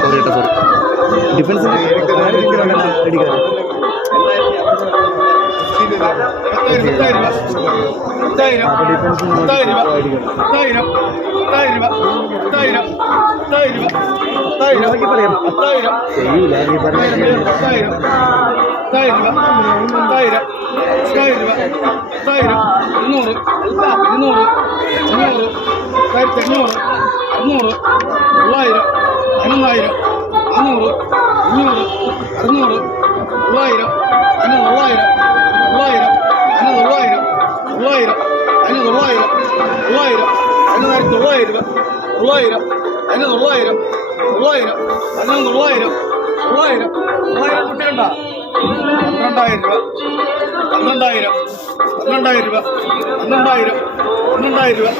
Sorry കേട്ടോ sorry ഡിഫൻസിന് അടിക്കാറ് ഇരുന്നൂറ് ഇരുന്നൂറ് മുന്നൂറ് ആയിരത്തി എണ്ണൂറ് അറുന്നൂറ് തൊള്ളായിരം പതിനൊന്നായിരം നാന്നൂറ് അഞ്ഞൂറ് അറുന്നൂറ് തൊള്ളായിരം അതിന് തൊള്ളായിരം തൊള്ളായിരം അതിന് തൊള്ളായിരം തൊള്ളായിരം അതിന് തൊള്ളായിരം തൊള്ളായിരം അതിന് തൊള്ളായിരം രൂപ തൊള്ളായിരം അതിന് തൊള്ളായിരം തൊള്ളായിരം അതിന് തൊള്ളായിരം തൊള്ളായിരം തൊള്ളായിരം കുട്ടിയുണ്ട പന്ത്രണ്ടായിരം രൂപ പന്ത്രണ്ടായിരം പന്ത്രണ്ടായിരം രൂപ പന്ത്രണ്ടായിരം പന്ത്രണ്ടായിരം രൂപ.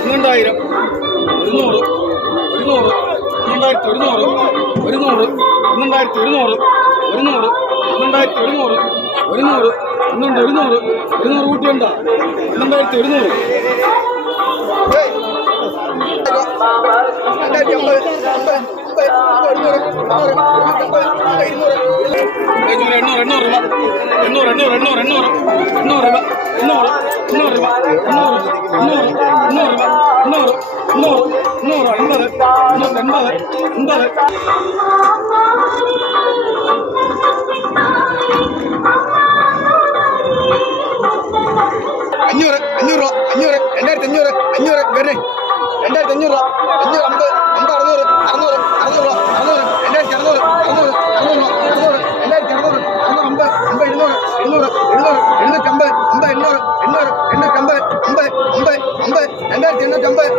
പന്ത്രണ്ടായിരം ഒരുന്നൂറ് ഒരുന്നൂറ് പന്ത്രണ്ടായിരത്തി ഒരുന്നൂറ്. ഒരുന്നൂറ്. പന്ത്രണ്ടായിരത്തി ഒരുന്നൂറ്. ഒരുന്നൂറ്. പന്ത്രണ്ടായിരത്തി ഒരുന്നൂറ്. ഒരുന്നൂറ്. പന്ത്രണ്ട് ഒരുന്നൂറ്. ഒരുന്നൂറ് കൂട്ടിയുണ്ട പന്ത്രണ്ടായിരത്തി ഒരുന്നൂറ്. എണ്ണൂറ് എണ്ണൂറ് എണ്ണൂറ് രൂപ. എണ്ണൂറ് എണ്ണൂറ് എണ്ണൂറ് എണ്ണൂറ് എണ്ണൂറ് എണ്ണൂറ്. എൺപത് എൺപത് അഞ്ഞൂറ് അഞ്ഞൂറ് രൂപ അഞ്ഞൂറ് രണ്ടായിരത്തി അഞ്ഞൂറ് അഞ്ഞൂറ് വരണേ. രണ്ടായിരത്തി അഞ്ഞൂറ് രൂപ അഞ്ഞൂറ് അമ്പത് അമ്പത് അറുന്നൂറ് അറുന്നൂറ് അറുന്നൂറ് അറുന്നൂറ് രണ്ടായിരത്തി അറുന്നൂറ് അറുന്നൂറ് അറുന്നൂറ് അറുന്നൂറ് രണ്ടായിരത്തി അറുന്നൂറ് അറുന്നൂറ് അമ്പത് അമ്പത് എഴുന്നൂറ് എഴുന്നൂറ് എഴുന്നൂറ് എണ്ണൂറ്റമ്പത് അമ്പത് എണ്ണൂറ് എണ്ണൂറ് എണ്ണൂറ്റമ്പത് അമ്പത് അമ്പത് അമ്പത് രണ്ടായിരത്തി എണ്ണൂറ്റമ്പത്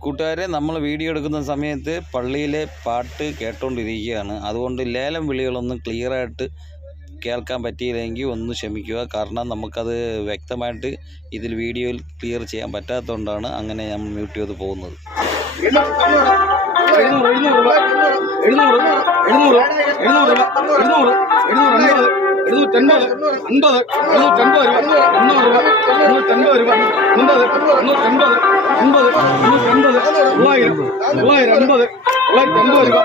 കൂട്ടുകാരെ നമ്മൾ വീഡിയോ എടുക്കുന്ന സമയത്ത് പള്ളിയിലെ പാട്ട് കേട്ടുകൊണ്ടിരിക്കുകയാണ് അതുകൊണ്ട് ലേലം വിളികളൊന്നും ക്ലിയറായിട്ട് കേൾക്കാൻ പറ്റിയില്ലെങ്കിൽ ഒന്ന് ക്ഷമിക്കുക കാരണം നമുക്കത് വ്യക്തമായിട്ട് ഇതിൽ വീഡിയോയിൽ ക്ലിയർ ചെയ്യാൻ പറ്റാത്തതുകൊണ്ടാണ് അങ്ങനെ ഞാൻ മ്യൂട്ട് ചെയ്ത് പോകുന്നത് എഴുന്നൂറ് എഴുന്നൂറ് രൂപ എഴുന്നൂറ് എഴുന്നൂറ് എണ്ണൂറ്റൻപത് രൂപ എഴുന്നൂറ് എഴുന്നൂറ് അൻപത് എഴുന്നൂറ്റൻപത് അൻപത് എഴുന്നൂറ്റൻപത് രൂപ എണ്ണൂറ് രൂപ എണ്ണൂറ്റൻപത് എണ്ണൂറ്റൻപത് എണ്ണൂറ്റൻപത് എണ്ണൂറ്റൻപത് തൊള്ളായിരം തൊള്ളായിരം അൻപത് തൊള്ളായിരത്തി അൻപത് രൂപ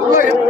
അൻപത്